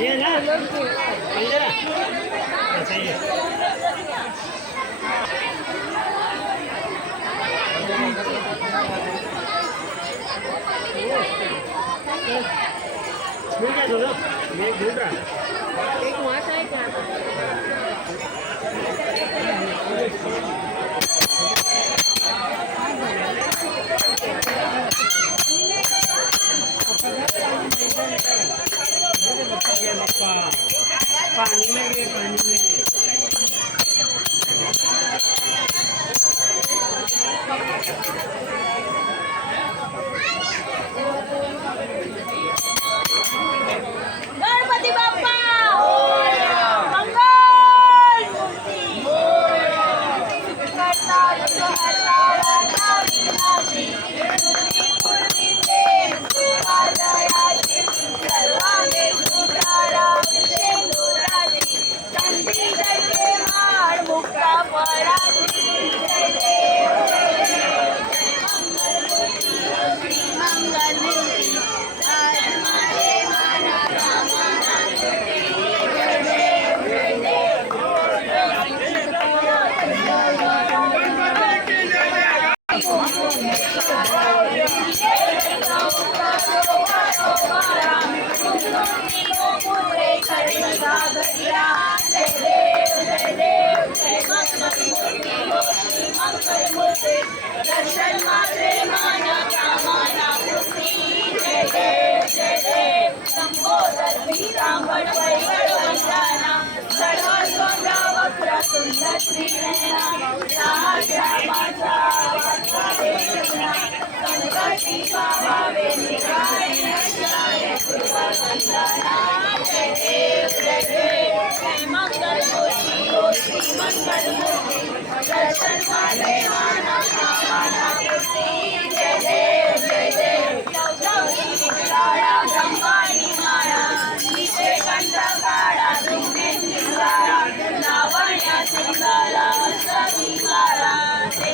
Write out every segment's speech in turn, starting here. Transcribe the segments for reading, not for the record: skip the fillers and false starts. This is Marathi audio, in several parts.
ये ना इधर ऐसा ही है। छू क्या दो ये ढूंढ रहा एक वहाँ का है क्या पानी में गए पानी में गणपती बाप्पा मंगल मुक्ता मंगल दर्शन मात्रे माना कामना पूर्ती जय देव संबोधन पीतांबर वंदना सर्व सोंद्रा वक्र सुंदर श्रीनयना राजा गणपती भावे निराय वंदना जय देव जय मंगल मूर्ति मंगल मूर्ति दर्शन मात्रे माना कामना पूर्ती जय देव विक्राळा ब्रह्माणी माळा निशे कंठ काळा धुमे सिंगारा लावण्या सिंगाला सती काळा ते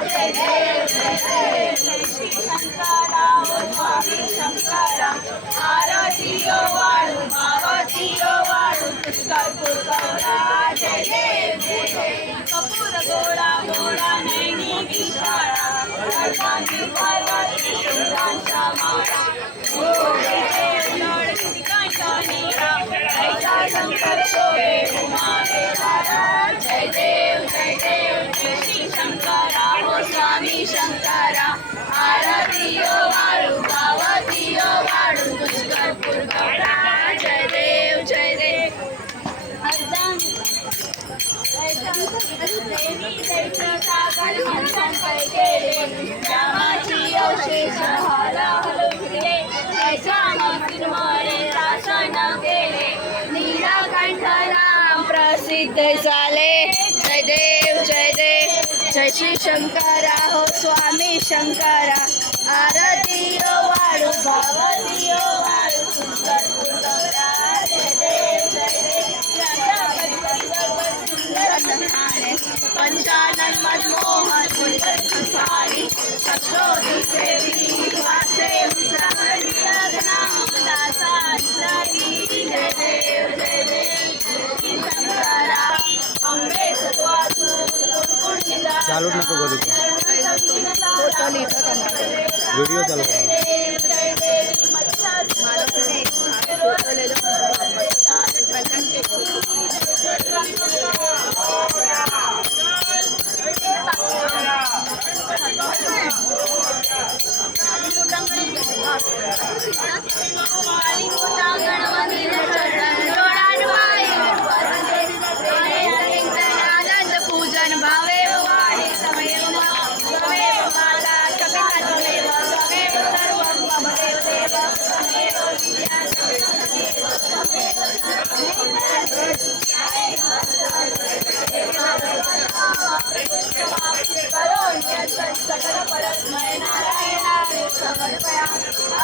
जय देव श्री शंकरा स्वामी शंकरा आरतीयो वाळू भावतीयो वाळू पुष्कळपूर गौरा जय देव कपूर गोळा गोळा नैनी विशाळा अर्धांगी पार्वती शंकरांच्या माळा ऐसा शंकर शोभे उमावेदारा जय देव श्री शंकरा हो स्वामी शंकरा आरतीयो वाळू भावतीयो वाळू पुष्कळपूर गौरा जय देव सागर हंसन पैकेले रामाची अवशेष हाला हलविले त्याच्या मूर्तीमुळे शासन केले नीलकंठ राम प्रसिद्ध झाले जय देव जय श्री शंकरा हो स्वामी शंकरा आरतीयो वाळू भावतीयो वाळू पुष्कळपूर गौरा जय देव पंचानन मनमोहन मुलगरी सत्रोदी देवी वाचे जय देव शंकरा अमृत चालू नको करू व्हिडिओ चालू आनंद पूजन भावे वाणी तमेव माता तमेव सर्वं ममदेव देव तमेव सकल परस्मय नारायणाय समर्पया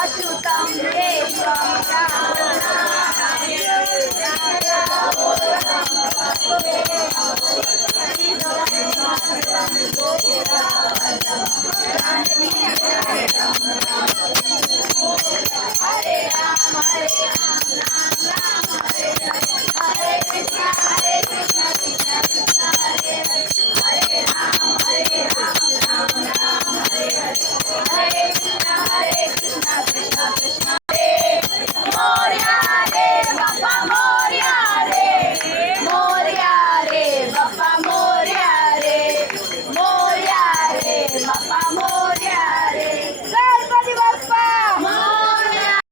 अच्युतं देवं